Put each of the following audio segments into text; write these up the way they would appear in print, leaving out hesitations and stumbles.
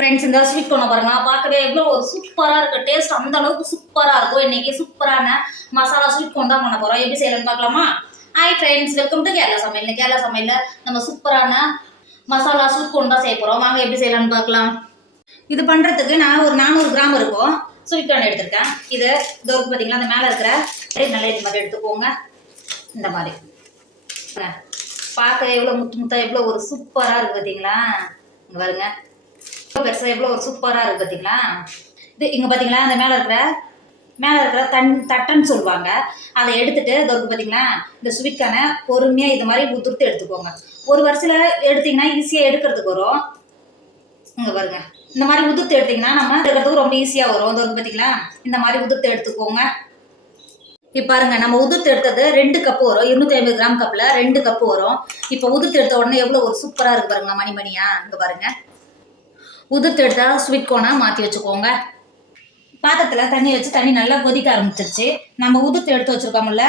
friends இந்த sweet கொண்டு பாருங்க பார்க்கவே எவ்வளோ ஒரு சூப்பராக இருக்குது டேஸ்ட் அந்த அளவுக்கு சூப்பராக இருக்கும் இன்னைக்கு சூப்பரான மசாலா ஸ்வீட் கொண்டு தான் பண்ண போகிறோம் எப்படி செய்யலாம்னு பார்க்கலாமா hi friends welcome to Kerala சமையல் கேரளா சமையலில் நம்ம சூப்பரான மசாலா ஸ்வீட் கொண்டு தான் செய்ய போகிறோம் வாங்க எப்படி செய்யலாம்னு பார்க்கலாம் இது பண்ணுறதுக்கு நான் ஒரு 400 கிராம் இருக்கும் ஸ்வீட் கார்ன் எடுத்திருக்கேன் இது தோக்கு பார்த்தீங்களா அந்த மேலே இருக்கிற நல்லா இது மாதிரி எடுத்துக்கோங்க இந்த மாதிரி பார்க்க எவ்வளோ முத்து முத்தா எவ்வளோ ஒரு சூப்பராக இருக்குது பார்த்தீங்களா இங்கே பாருங்க பெருசாக எவ்வளோ ஒரு சூப்பராக இருக்குது பார்த்தீங்களா இது இங்கே பார்த்தீங்களா அந்த மேலே இருக்கிற தட்டைன்னு சொல்லுவாங்க அதை எடுத்துட்டு இதற்கு பார்த்தீங்களா இந்த ஸ்வீட்கான பொறுமையாக இது மாதிரி உதிர்த்து எடுத்துக்கோங்க ஒரு வருஷத்தில் எடுத்தீங்கன்னா ஈஸியாக எடுக்கிறதுக்கு வரும் இங்கே பாருங்க இந்த மாதிரி உதிர்த்து எடுத்தீங்கன்னா நம்ம எடுக்கிறதுக்கு ரொம்ப ஈஸியாக வரும் இதற்கு பார்த்தீங்களா இந்த மாதிரி உதிர்த்து எடுத்துக்கோங்க இப்போ பாருங்க நம்ம உதிர்த்து எடுத்தது 2 கப்பு வரும் 250 கிராம் கப்பில் 2 கப்பு வரும் இப்போ உதிர்த்து எடுத்த உடனே எவ்வளோ ஒரு சூப்பராக இருக்கு பாருங்க மணிமணியா இங்கே பாருங்க உதிர்த்து எடுத்தா ஸ்வீட் கோனை மாற்றி வச்சுக்கோங்க பாத்திரத்தில் தண்ணி வச்சு தண்ணி நல்லா கொதிக்க ஆரம்பிச்சிருச்சு நம்ம உதிர்த்து எடுத்து வச்சுருக்கோம்ல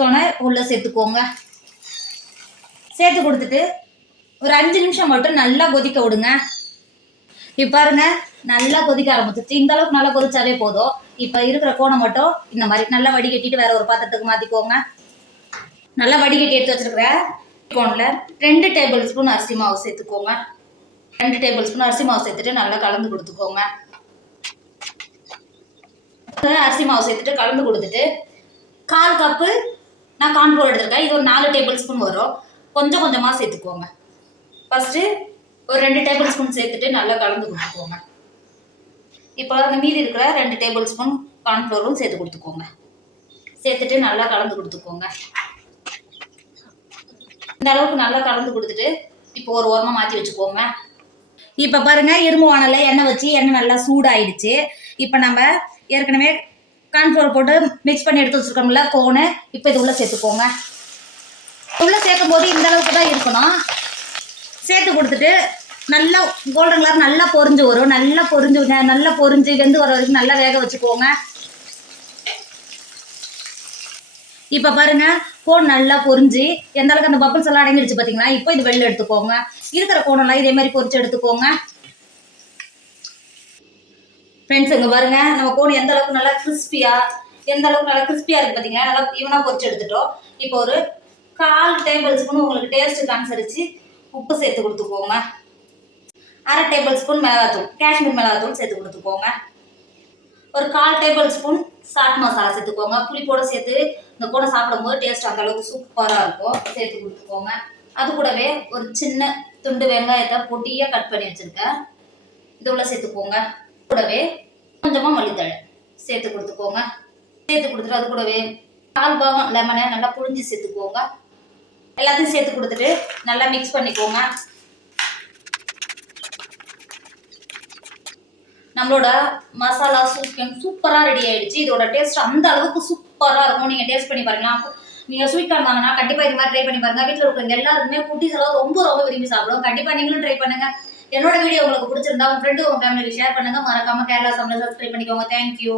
கோனை உள்ளே சேர்த்துக்கோங்க சேர்த்து கொடுத்துட்டு ஒரு 5 நிமிஷம் மட்டும் நல்லா கொதிக்க விடுங்க இப்போ பாருங்க நல்லா கொதிக்க ஆரம்பிச்சிருச்சு இந்த அளவுக்கு நல்லா கொதிச்சாவே போதும் இப்போ இருக்கிற கோனை மட்டும் இந்த மாதிரி நல்லா வடிகட்டிட்டு வேற ஒரு பாத்திரத்துக்கு மாற்றிக்கோங்க நல்லா வடிகட்டி எடுத்து வச்சிருக்கிற கோனில் 2 டேபிள் ஸ்பூன் அரிசி மாவு சேர்த்துக்கோங்க 2 டேபிள் ஸ்பூன் அரிசி மாவு சேர்த்துட்டு நல்லா கலந்து கொடுத்துக்கோங்க அரிசி மாவு சேர்த்துட்டு கலந்து கொடுத்துட்டு 1/4 கப்பு நான் கார்ன்ஃப்ளோர் எடுத்திருக்கேன் இது ஒரு 4 டேபிள் ஸ்பூன் வரும் கொஞ்சம் கொஞ்சமாக சேர்த்துக்கோங்க ஃபஸ்ட்டு ஒரு 2 டேபிள் ஸ்பூன் சேர்த்துட்டு நல்லா கலந்து கொடுத்துக்கோங்க இப்போ அந்த மீதி இருக்கிற 2 டேபிள் ஸ்பூன் கார்ன்ஃப்ளோரும் சேர்த்து கொடுத்துக்கோங்க சேர்த்துட்டு நல்லா கலந்து கொடுத்துக்கோங்க இந்த அளவுக்கு நல்லா கலந்து கொடுத்துட்டு இப்போ ஒரு ஓரமாக மாற்றி வச்சுக்கோங்க இப்போ பாருங்க இரும்பு வானலில் எண்ணெய் வச்சு எண்ணெய் நல்லா சூடாயிடுச்சு இப்போ நம்ம ஏற்கனவே கார்ன்ஃப்ளோர் போட்டு மிக்ஸ் பண்ணி எடுத்து வச்சுருக்கோம்ல கோனை இப்போ இது உள்ளே சேர்த்துக்கோங்க உள்ளே சேர்க்கும் போது இந்த அளவுக்கு தான் இருக்கணும் சேர்த்து கொடுத்துட்டு நல்லா கோல்டன் கலர் நல்லா பொரிஞ்சு வரும் நல்லா பொரிஞ்சு வெந்து வர வரைக்கும் நல்லா வேக வச்சுக்கோங்க இப்போ பாருங்க கோன் நல்லா பொரிஞ்சு எந்த அளவுக்கு அந்த பப்பிள்ஸ் எல்லாம் அடங்கிடுச்சு பார்த்தீங்களா இப்போ இது வெளில எடுத்துக்கோங்க இருக்கிற கோனெல்லாம் இதே மாதிரி பொரிச்சு எடுத்துக்கோங்க ஃப்ரெண்ட்ஸ் இங்கே பாருங்க நம்ம கோன் எந்த அளவுக்கு நல்லா கிறிஸ்பியாக இருக்குது பார்த்தீங்களா நல்லா ஈவனாக பொரிச்சு எடுத்துட்டோம் இப்போ ஒரு 1/4 டேபிள் ஸ்பூன் உங்களுக்கு டேஸ்ட்டுக்கு அனுசரித்து உப்பு சேர்த்து கொடுத்துக்கோங்க 1/2 டேபிள் ஸ்பூன் மிளகாத்தூள் காஷ்மீர் மிளகாத்தூள் சேர்த்து கொடுத்துக்கோங்க ஒரு 1/4 டேபிள் ஸ்பூன் சாட் மசாலா சேர்த்துக்கோங்க புளிப்போடு சேர்த்து இந்த கூட சாப்பிடும்போது டேஸ்ட் அந்த அளவுக்கு சூப்பராக இருக்கும் சேர்த்து கொடுத்துக்கோங்க அது கூடவே ஒரு சின்ன துண்டு வெங்காயத்தை பொடியாக கட் பண்ணி வச்சுருக்கேன் இது உள்ள சேர்த்துக்கோங்க கூடவே கொஞ்சமாக மல்லித்தழை சேர்த்து கொடுத்துக்கோங்க சேர்த்து கொடுத்துட்டு அது கூடவே 1/4 பாகம் லெமனை நல்லா புழிஞ்சு சேர்த்துக்கோங்க எல்லாத்தையும் சேர்த்து கொடுத்துட்டு நல்லா மிக்ஸ் பண்ணிக்கோங்க நம்மளோட மசாலா சூப்பராக ரெடி ஆயிடுச்சு இதோட டேஸ்ட் அந்த அளவுக்கு சூப்பராக இருக்கும் நீங்கள் டேஸ்ட் பண்ணி பாருங்களா நீங்கள் ஸ்வீட் கார்ன் வாங்கினா கண்டிப்பாக இது மாதிரி ட்ரை பண்ணி பாருங்க வீட்டில் இருக்கிறவங்க எல்லாருமே குட்டீஸ் எல்லாம் ரொம்ப விரும்பி சாப்பிடுவோம் கண்டிப்பாக நீங்களும் ட்ரை பண்ணுங்க என்னோட வீடியோ உங்களுக்கு பிடிச்சிருந்தா உங்க ஃப்ரெண்டு உங்க ஃபேமிலிக்கு ஷேர் பண்ணுங்க மறக்காம கேரளா சமையல் சப்ஸ்கிரைப் பண்ணிக்கோங்க தேங்க்யூ